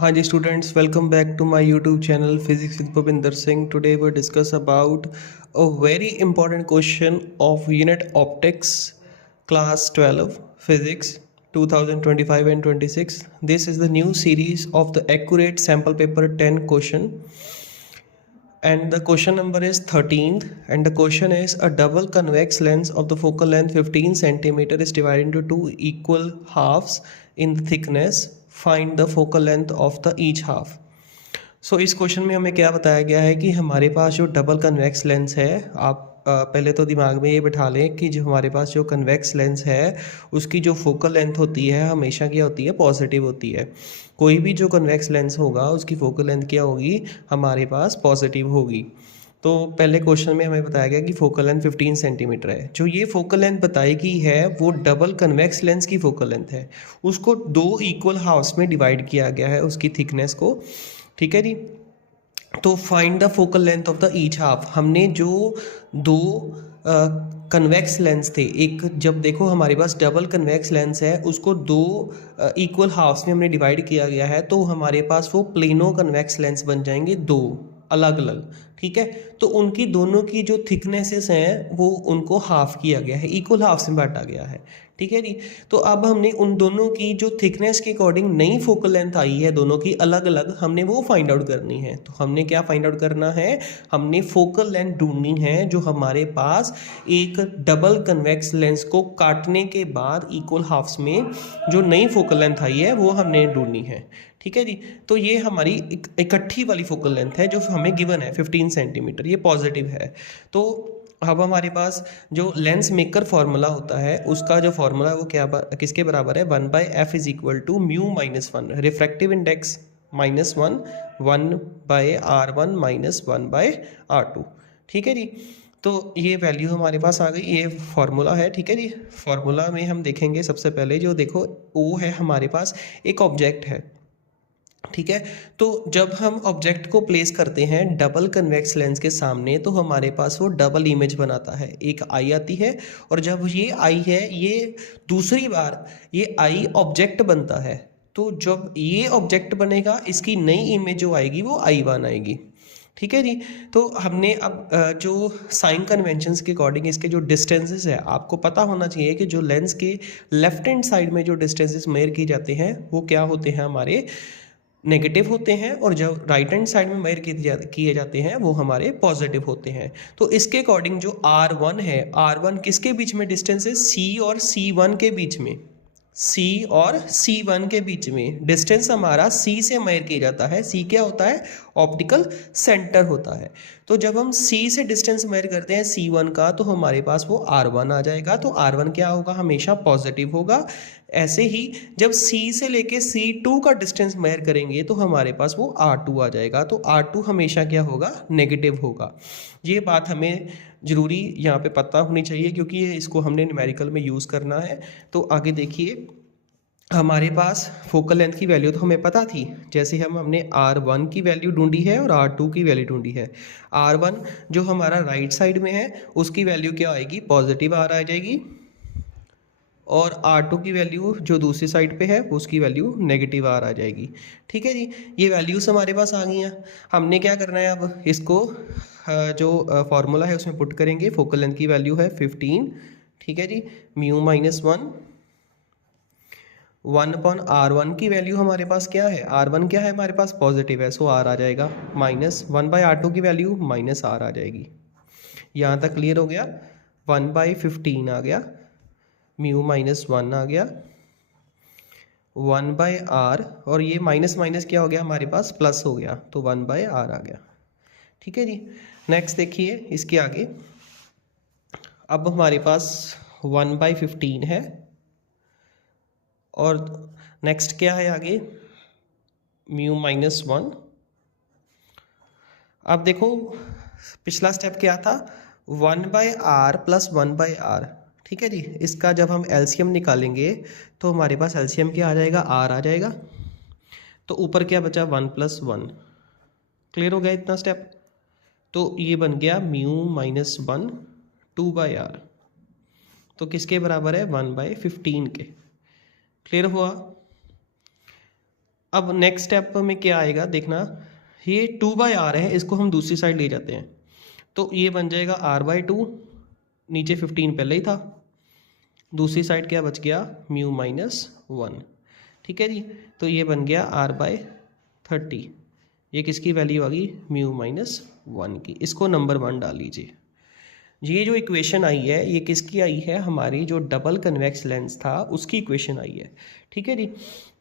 Hi students, welcome back to my YouTube channel Physics with Bhupinder Singh. Today we'll discuss about a very important question of Unit Optics, Class 12 Physics 2025 and 26. This is the new series of the Accurate Sample Paper 10 question, and the question number is 13th, and the question is a double convex lens of the focal length 15 centimeter is divided into two equal halves in the thickness. Find the focal length of the each half. सो इस question में हमें क्या बताया गया है कि हमारे पास जो डबल कन्वेक्स लेंस है, आप पहले तो दिमाग में ये बिठा लें कि जो हमारे पास जो कन्वेक्स लेंस है उसकी जो फोकल लेंथ होती है हमेशा क्या होती है, पॉजिटिव होती है। कोई भी जो कन्वेक्स लेंस होगा उसकी फोकल लेंथ क्या होगी, हमारे पास पॉजिटिव होगी। तो पहले क्वेश्चन में हमें बताया गया कि फोकल लेंथ 15 सेंटीमीटर है। जो ये फोकल लेंथ बताई गई है वो डबल कन्वेक्स लेंस की फोकल लेंथ है। उसको दो इक्वल हाफ्स में डिवाइड किया गया है उसकी थिकनेस को, ठीक है जी। तो find the focal length of the each half. हमने जो दो कन्वेक्स लेंस थे, एक जब देखो हमारे पास डबल कन्वेक्स लेंस है उसको दो इक्वल हाफ्स में हमने डिवाइड किया गया है, तो हमारे पास वो प्लेनो कन्वेक्स लेंस बन जाएंगे दो अलग अलग, ठीक है। तो उनकी दोनों की जो थिकनेसेस हैं वो उनको हाफ किया गया है, इक्वल हाफ में बांटा गया है, ठीक है जी। तो अब हमने उन दोनों की जो थिकनेस के अकॉर्डिंग नई फोकल लेंथ आई है दोनों की अलग अलग, हमने वो फाइंड आउट करनी है। तो हमने क्या फाइंड आउट करना है, हमने फोकल लेंथ ढूंढनी है जो हमारे पास एक डबल कन्वेक्स लेंस को काटने के बाद इक्वल हाफ्स में जो नई फोकल लेंथ आई है वो हमने ढूंढनी है, ठीक है जी। तो ये हमारी इकट्ठी वाली फोकल लेंथ है जो हमें गिवन है 15 सेंटीमीटर, ये पॉजिटिव है। तो अब हमारे पास जो लेंस मेकर फार्मूला होता है उसका जो फार्मूला है वो क्या किसके बराबर है, 1/f is equal to mu minus one, refractive index minus one, 1/r1 minus 1/r2, ठीक है जी। तो ये वैल्यू हमारे पास आ गई, ये फार्मूला है, ठीक है जी। फार्मूला में हम देखेंगे सबसे पहले जो देखो ओ है हमारे पास एक ऑब्जेक्ट है, ठीक है। तो जब हम ऑब्जेक्ट को प्लेस करते हैं डबल कन्वेक्स लेंस के सामने तो हमारे पास वो डबल इमेज बनाता है, एक आई आती है, और जब ये आई है ये दूसरी बार ये आई ऑब्जेक्ट बनता है। तो जब ये ऑब्जेक्ट बनेगा इसकी नई इमेज जो आएगी वो I1 आएगी, ठीक है जी। तो हमने अब जो साइन कन्वेंशंस के अकॉर्डिंग इसके जो डिस्टेंसेस है आपको पता होना चाहिए कि जो लेंस के लेफ्ट हैंड साइड में जो डिस्टेंसेस मेजर किए जाते हैं वो क्या होते हैं, हमारे नेगेटिव होते हैं, और जब राइट हैंड साइड में मेजर किए जाते हैं वो हमारे पॉजिटिव होते हैं। तो इसके अकॉर्डिंग जो R1 है, R1 किसके बीच में डिस्टेंस है, C और C1 के बीच में, C और C1 के बीच में डिस्टेंस हमारा C से मेजर किया जाता है। C क्या होता है, ऑप्टिकल सेंटर होता है। तो जब हम C से डिस्टेंस मेजर करते हैं C1 का तो हमारे पास वो R1 आ जाएगा। तो R1 क्या होगा, हमेशा पॉजिटिव होगा। ऐसे ही जब C से लेके C2 का डिस्टेंस मेजर करेंगे तो हमारे पास वो R2 आ जाएगा। तो R2 हमेशा क्या होगा, नेगेटिव होगा। ये बात हमें ज़रूरी यहाँ पे पता होनी चाहिए क्योंकि ये इसको हमने न्यूमेरिकल में यूज़ करना है। तो आगे देखिए, हमारे पास फोकल लेंथ की वैल्यू तो हमें पता थी, जैसे हमने R1 की वैल्यू ढूंढी है और R2 की वैल्यू ढूंढी है। R1 जो हमारा राइट साइड में है उसकी वैल्यू क्या आएगी, पॉजिटिव R आ जाएगी, और R2 की वैल्यू जो दूसरी साइड पे है उसकी वैल्यू नेगेटिव R आ जाएगी, ठीक है जी। ये वैल्यूज़ हमारे पास आ गई हैं। हमने क्या करना है, अब इसको जो फार्मूला है उसमें पुट करेंगे। फोकल लेंथ की वैल्यू है 15, ठीक है जी। म्यू माइनस वन, 1/R1 की वैल्यू हमारे पास क्या है, R1 क्या है हमारे पास, पॉजिटिव है, सो R आ जाएगा, माइनस 1/R2 की वैल्यू माइनस R आ जाएगी। यहाँ तक क्लियर हो गया। 1/15 आ गया, म्यू माइनस वन आ गया, 1/R, और ये माइनस माइनस क्या हो गया हमारे पास, प्लस हो गया, तो 1/R आ गया, ठीक है जी। नेक्स्ट देखिए इसके आगे, अब हमारे पास 1/15 है, और नेक्स्ट क्या है आगे, म्यू माइनस वन। अब देखो पिछला स्टेप क्या था, 1/R प्लस 1/R, ठीक है जी। इसका जब हम एलसीएम निकालेंगे तो हमारे पास एलसीएम क्या आ जाएगा, R आ जाएगा। तो ऊपर क्या बचा, 1+1। क्लियर हो गया इतना स्टेप। तो ये बन गया म्यू माइनस वन 2/R, तो किसके बराबर है, 1/15 के। क्लियर हुआ। अब नेक्स्ट स्टेप में क्या आएगा देखना, ये 2/r है, इसको हम दूसरी साइड ले जाते हैं तो ये बन जाएगा r/2, नीचे 15 पहले ही था, दूसरी साइड क्या बच गया μ-1, ठीक है जी। तो ये बन गया r/30, ये किसकी वैल्यू आ गई μ-1 की, इसको नंबर 1 डाल लीजिए। ये जो इक्वेशन आई है ये किसकी आई है, हमारी जो डबल कन्वेक्स लेंस था उसकी इक्वेशन आई है, ठीक है जी।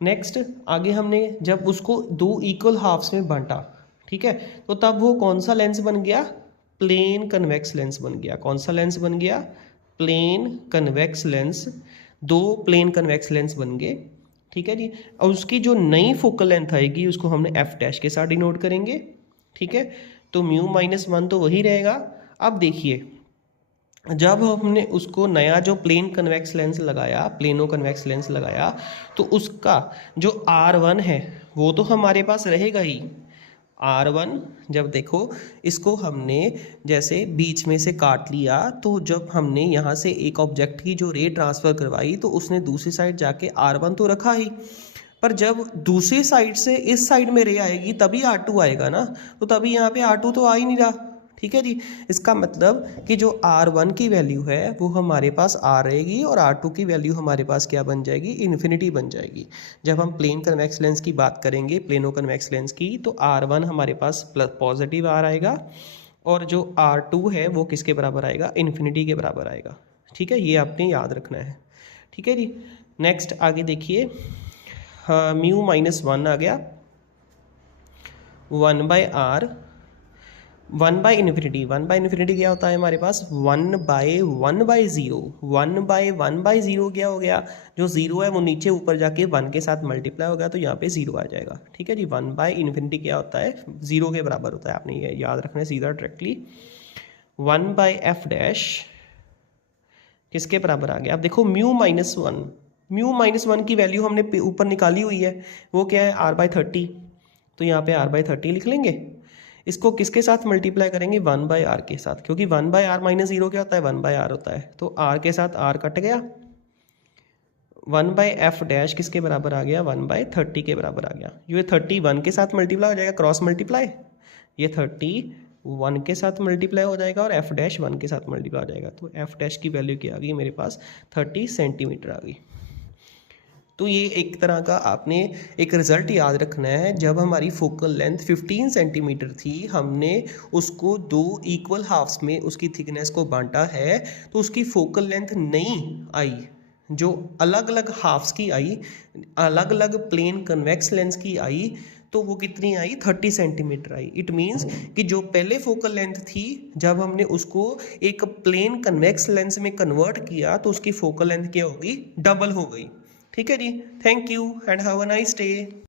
नेक्स्ट आगे हमने जब उसको दो इक्वल हाफ्स में बांटा, ठीक है, तो तब वो कौन सा लेंस बन गया, प्लेन कन्वेक्स लेंस बन गया। कौन सा लेंस बन गया, प्लेन कन्वेक्स लेंस, दो प्लेन कन्वेक्स लेंस बन गए, ठीक है जी। और उसकी जो नई फोकल लेंथ आएगी उसको हमने f' के साथ डिनोट करेंगे, ठीक है। तो μ-1 तो वही रहेगा। अब देखिए जब हमने उसको नया जो प्लेन कन्वेक्स लेंस लगाया, प्लेनो कन्वेक्स लेंस लगाया, तो उसका जो R1 है वो तो हमारे पास रहेगा ही। R1 जब देखो इसको हमने जैसे बीच में से काट लिया, तो जब हमने यहाँ से एक ऑब्जेक्ट की जो रे ट्रांसफ़र करवाई तो उसने दूसरी साइड जाके R1 तो रखा ही, पर जब दूसरी साइड से इस साइड में रे आएगी तभी R2 आएगा ना, तो तभी यहाँ पे R2 तो आ ही नहीं रहा, ठीक है जी। इसका मतलब कि जो R1 की वैल्यू है वो हमारे पास R रहेगी और R2 की वैल्यू हमारे पास क्या बन जाएगी, इन्फिनिटी बन जाएगी। जब हम प्लेन कन्वेक्स लेंस की बात करेंगे, प्लेनो कन्वेक्स लेंस की, तो R1 हमारे पास प्लस पॉजिटिव R आएगा और जो R2 है वो किसके बराबर आएगा, इन्फिनिटी के बराबर आएगा, ठीक है। ये आपने याद रखना है, ठीक है जी। नेक्स्ट आगे देखिए, μ-1 आ गया, 1/r, 1/∞ क्या होता है हमारे पास, 1/1/0, 1/1/0 क्या हो गया, जो 0 है वो नीचे ऊपर जाके 1 के साथ मल्टीप्लाई होगा तो यहाँ पे 0 आ जाएगा, ठीक है जी। 1/∞ क्या होता है, 0 के बराबर होता है, आपने ये याद रखना है सीधा डायरेक्टली। 1/f' किसके बराबर आ गया, अब देखो μ-1 की वैल्यू हमने ऊपर निकाली हुई है, वो क्या है r/30, तो यहाँ पे r/30 लिख लेंगे। इसको किसके साथ मल्टीप्लाई करेंगे, 1/r के साथ, क्योंकि 1/r-0 क्या होता है, 1/r होता है, तो r के साथ r कट गया। 1/f' किसके बराबर आ गया, 1/30 के बराबर आ गया। ये 31 के साथ मल्टीप्लाई हो जाएगा, क्रॉस मल्टीप्लाई, ये 31 के साथ मल्टीप्लाई हो जाएगा और f' 1 के साथ मल्टीप्लाई हो जाएगा, तो f' की वैल्यू क्या आ गई मेरे पास, 30 सेंटीमीटर आ गई। तो ये एक तरह का आपने एक रिज़ल्ट याद रखना है। जब हमारी फोकल लेंथ 15 सेंटीमीटर थी, हमने उसको दो इक्वल हाफ्स में उसकी थिकनेस को बांटा है, तो उसकी फोकल लेंथ नहीं आई, जो अलग अलग हाफ्स की आई, अलग अलग प्लेन कन्वेक्स लेंस की आई, तो वो कितनी आई, 30 सेंटीमीटर आई। इट मीन्स कि जो पहले फोकल लेंथ थी, जब हमने उसको एक प्लेन कन्वेक्स लेंस में कन्वर्ट किया तो उसकी फोकल लेंथ क्या होगी, डबल हो गई, ठीक है जी। Thank you and have a nice day.